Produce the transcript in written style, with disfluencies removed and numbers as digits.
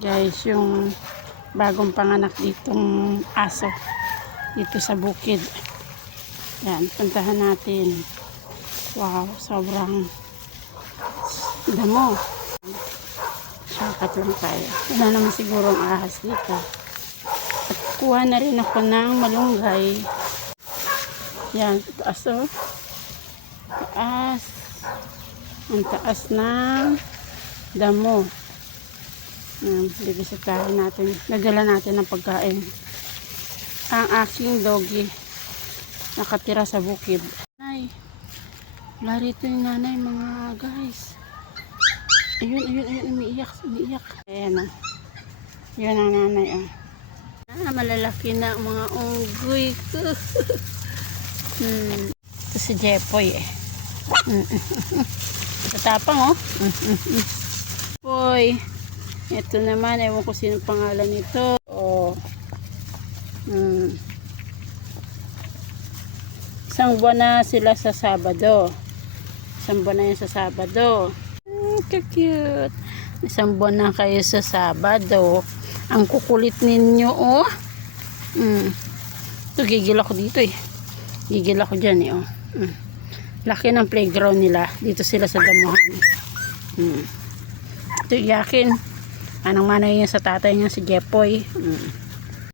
Guys, yung bagong panganak ditong aso dito sa bukid. Yan, puntahan natin. Wow, sobrang damo. Shortcut lang tayo. Wala naman siguro ang ahas dito. At kuha na rin ako ng malunggay. Yan, taas oh. Taas. Ang taas ng damo. Bibisitahin natin. Nadala natin ng pagkain. Ang aking doggy nakatira sa bukid. Ay, wala rito yung nanay mga guys. Ayun, umiiyak. Ayan o. Yun ang nanay o. Malalaki na ang mga unggoy ko. Ito si Jepoy eh. Tatapang o. Boy. Ito naman, ewan ko sino pangalan nito. Oh. Isang buwan na sila sa Sabado. Isang buwan na yun sa Sabado. Cute. Isang buwan na kayo sa Sabado. Ang kukulit ninyo, oh. Ito, gigil ako dito eh. Gigil ako dyan eh, oh. Laki ng playground nila. Dito sila sa damuhan. Ito, yakin. Anong manay niya sa tatay niya si Jepoy.